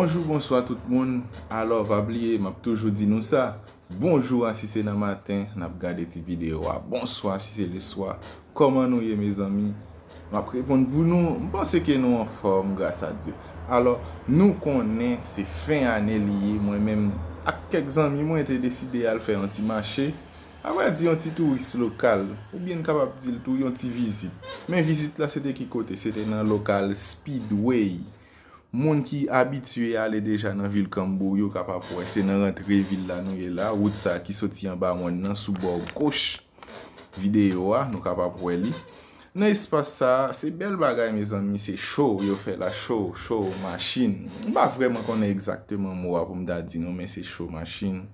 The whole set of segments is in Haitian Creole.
Bonjour, bonsoir tout le monde. Alors, pas oublier, m'a toujours dit nous ça. Bonjour si c'est dans le matin, n'a regardé cette vidéo. Bonsoir si c'est le soir. Comment nous y mes amis? M'a répondre pour nous. Je pense que nous en forme grâce à Dieu. Alors, nous connaissons c'est fin année lié moi-même avec quelques amis moi été décidé à faire un petit marché. Après dire un petit touriste local ou bien capable dire tout un petit visite. Mais visite là c'était qui côté? C'était dans le local Speedway. Moun qui habitué à aller déjà dans ville Cambou, yo capable pour c'est dans rentrer ville là nous est là, route ça qui sorti en bas maintenant sous bord gauche. Vidéo nous capable pour li. Dans espace ça, c'est belle bagaille mes amis, c'est chaud, yo fait la show machine. Pas vraiment connaît exactement moi pour me dire non mais c'est show machine.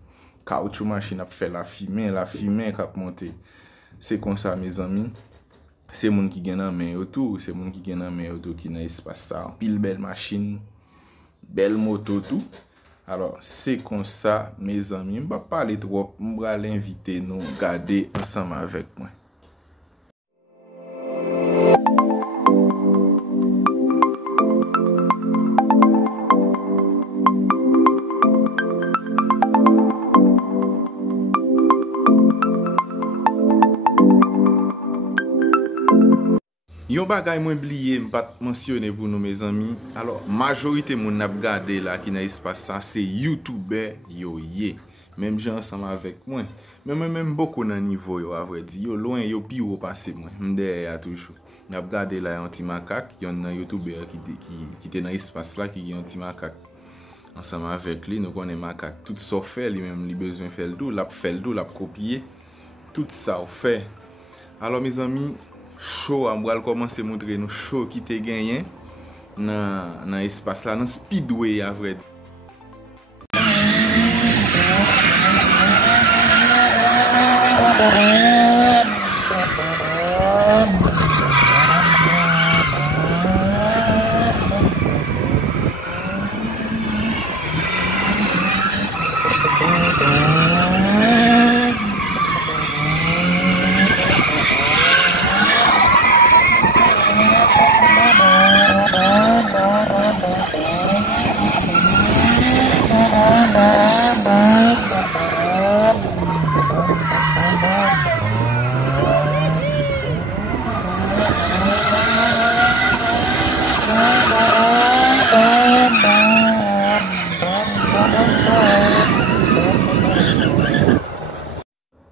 Caoutchouc machine a fait la fumée qui a monté. C'est comme ça mes amis. C'est moun qui gen nan men tout, c'est moun qui gen nan men tout qui dans espace ça. Pile belle machine, belle moto tout. Alors, c'est comme ça mes amis, m'pa parler trop, m'ba l'inviter nous garder ensemble avec moi. Yon bagay mwen oublié m'pas mentionner pour nous mes amis. Alors majorité moun n'a regardé là qui dans espace ça c'est YouTuber yo yé. Même gens ensemble avec moi. Mais moi même beaucoup dans niveau yo à vrai dire yo loin yo pi ou passer moi. M'derrière toujours. N'a regardé là un petit macaque, yon nan YouTuber qui était dans espace là qui un petit macaque. Ensemble avec lui nous connaît macaque tout ça fait lui même li besoin faire le tout, l'a fait le tout, l'a copier tout ça on fait. Alors mes amis show on va commencer à montrer nous show qui te gagné dans espace là dans Speedway à vrai dire.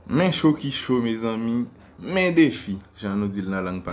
Mais chaud qui chaud mes amis, mais défi, j'en nous dit dans la langue pas.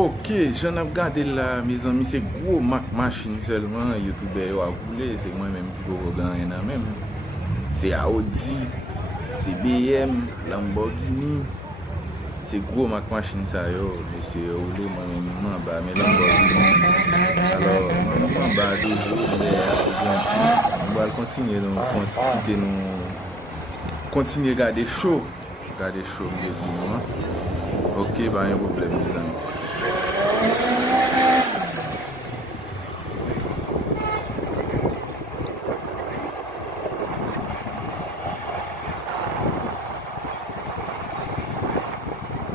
Ok, jen ap gade la, mes ami, se gwo Mac machine selman, YouTuber yo ap boule, se mwen menm ki go gan yon nan menm. Se Audi, se BM, Lamborghini, se gwo Mac machine sa yo, mese yo oule, mwen menm ba me Lamborghini. Alors, mwen ba dojou, mwen ba kontinye kontinye gade show mwen di mwen. Ok, ba yon problem, mes ami.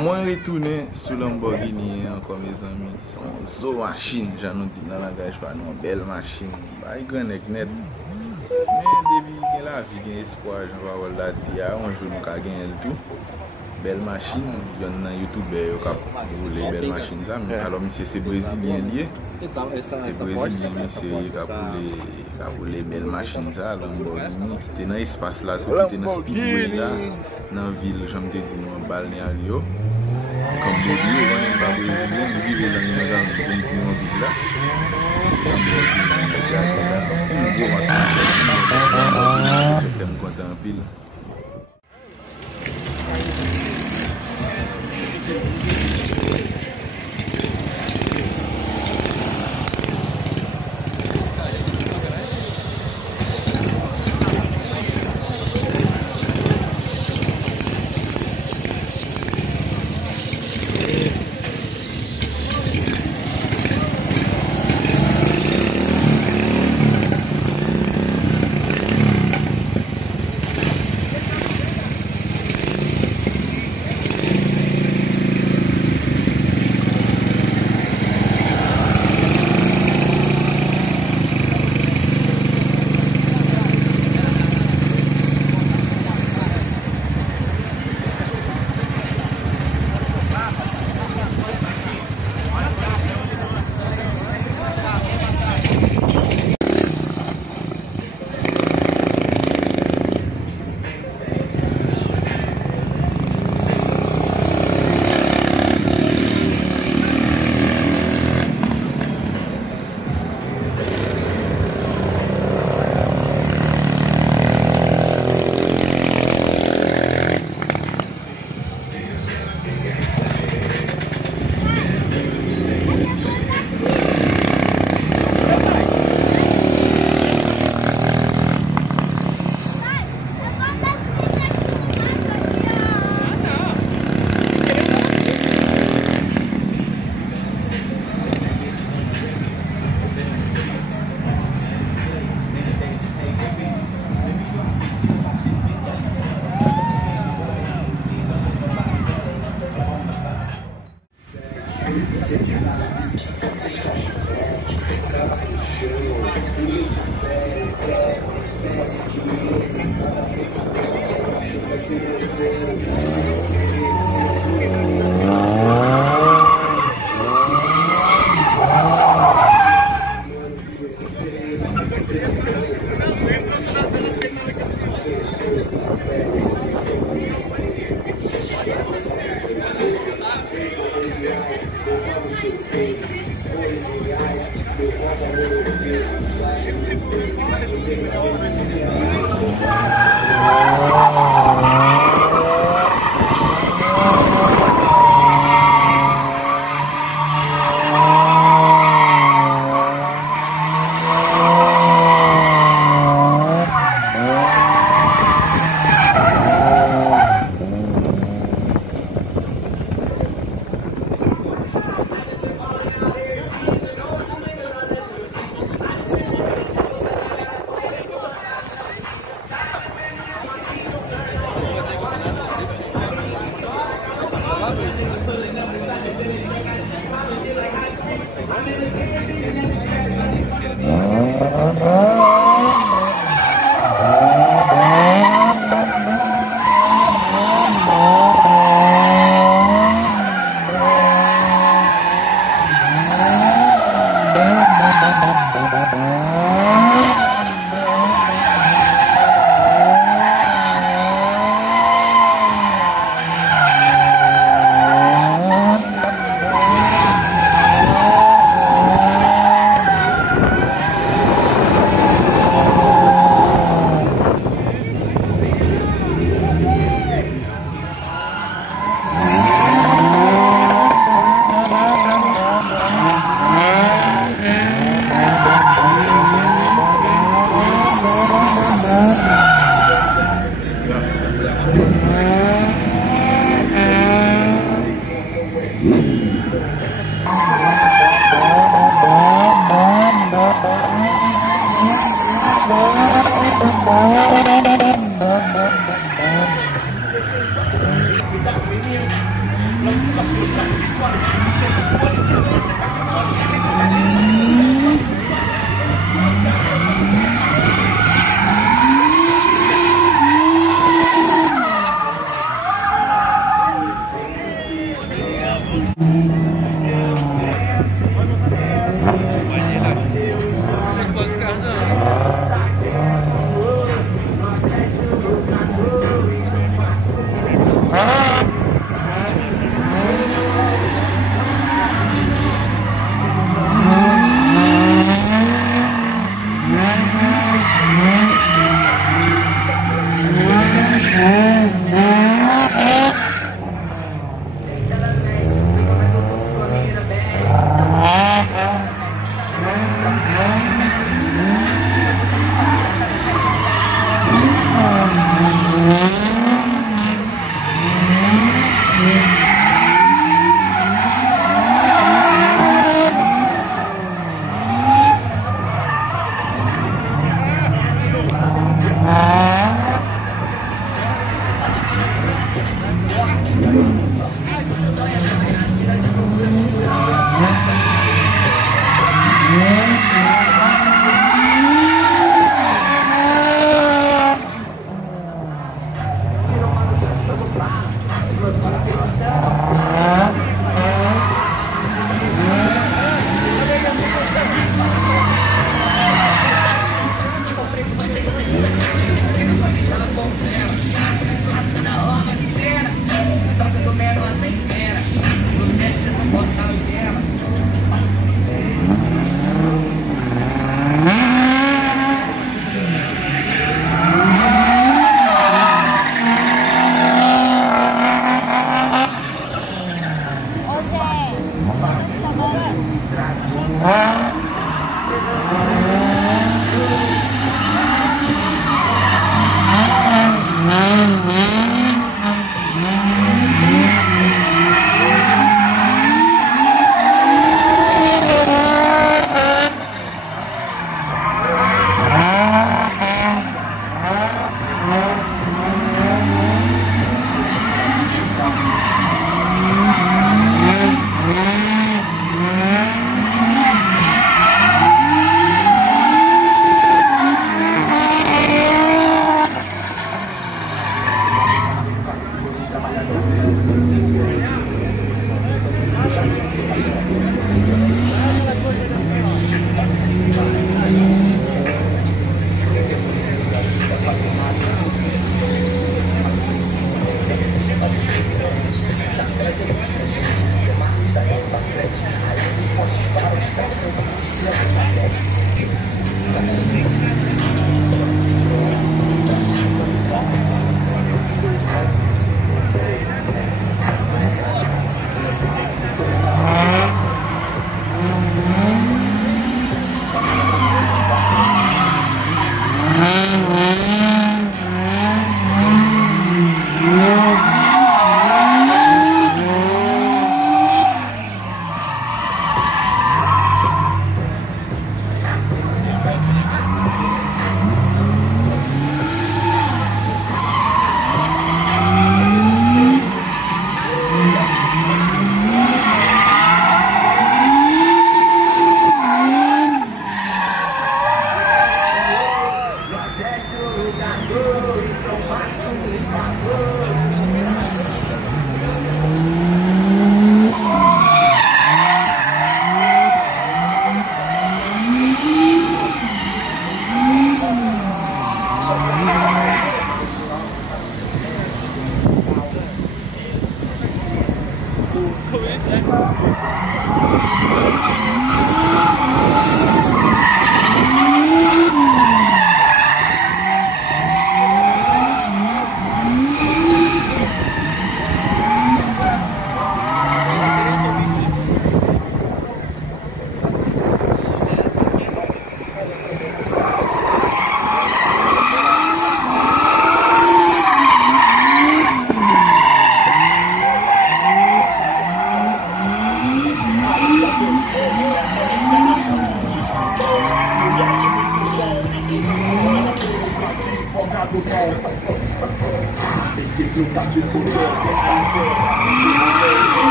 Mwen retourne sou Lamborghini anko mes ami, ki son zo machine, jan nou di nan langaj pa nou, bel machine, ba yi gwen ek net. Men debi gen la vi gen espoir, jan va wol la di ya, anjou nou ka gen el tou. Bel machine, yon nan YouTuber yo kap roule bel machine sa, alors misye se Brésilien liye. Se Brésilien misye kap roule bel machine sa, Lamborghini, ki te nan espas la tou, ki te nan speedway la, nan vil, jam te di nou balneario. Kambodi yo, wane pa Brésilien, nou vive lan yon nan kontinyon vil la. Se Lamborghini, nan jake la, yon go machine, fèm kontan pil.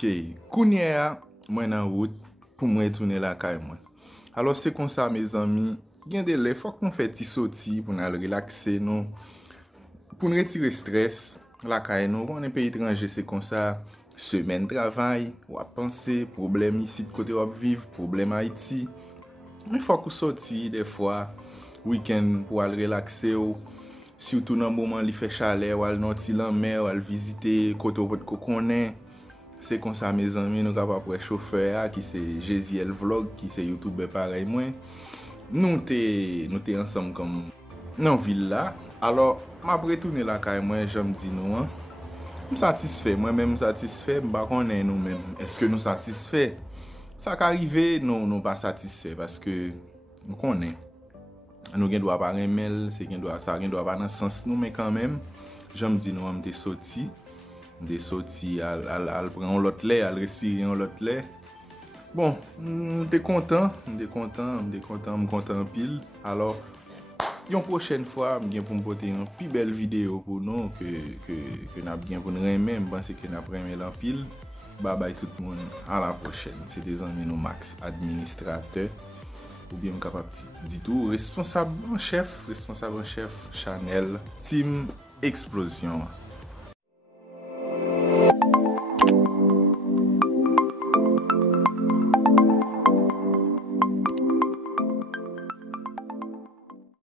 Ok, kounye a, mwen nan wout pou mwen toune la kay mwen. Alors se kon sa me zami, gen de le fok mwen fè ti soti pou nan relakse nou, pou nou retire stres la kay nou. Kon en peyi etranje se kon sa, semen travay, wap panse, problem isi de kote wap viv, problem Haiti. Men fok ou soti de fwa, weekend pou al relakse ou, surtout nan mouman li fè chale, wal non ti lan mer, wal vizite kote wot kokonnen. Se kon sa me zanmi nou kapap wè chauffeur a ki se Jeziel Vlog, ki se YouTube parey mwen. Nou te ansam kom nan vil la. Alors, m apre toune la kay mwen, jom di nou an. M satisfè, mwen men m satisfè, m bakonnen nou men. Eske nou satisfè? Sa ka rive, nou pa satisfè, paske m konnen. nous gen doit pas remel, c'est gen doit ça gen doit pas dans sens nous mais quand même, j'aime dire nous on des sorti al prendre l'autre lait, al respirer l'autre lait. Bon, m'étais content en pile. Alors une prochaine fois, je vais pour me porter une plus belle vidéo pour nous que n'a bien pour nous aimer, je pense que n'a aimer en pile. Bye bye tout le monde, à la prochaine. C'est des amis nous Max, administrateur ou bien capable dit tout responsable en chef Chanel Team Explosion.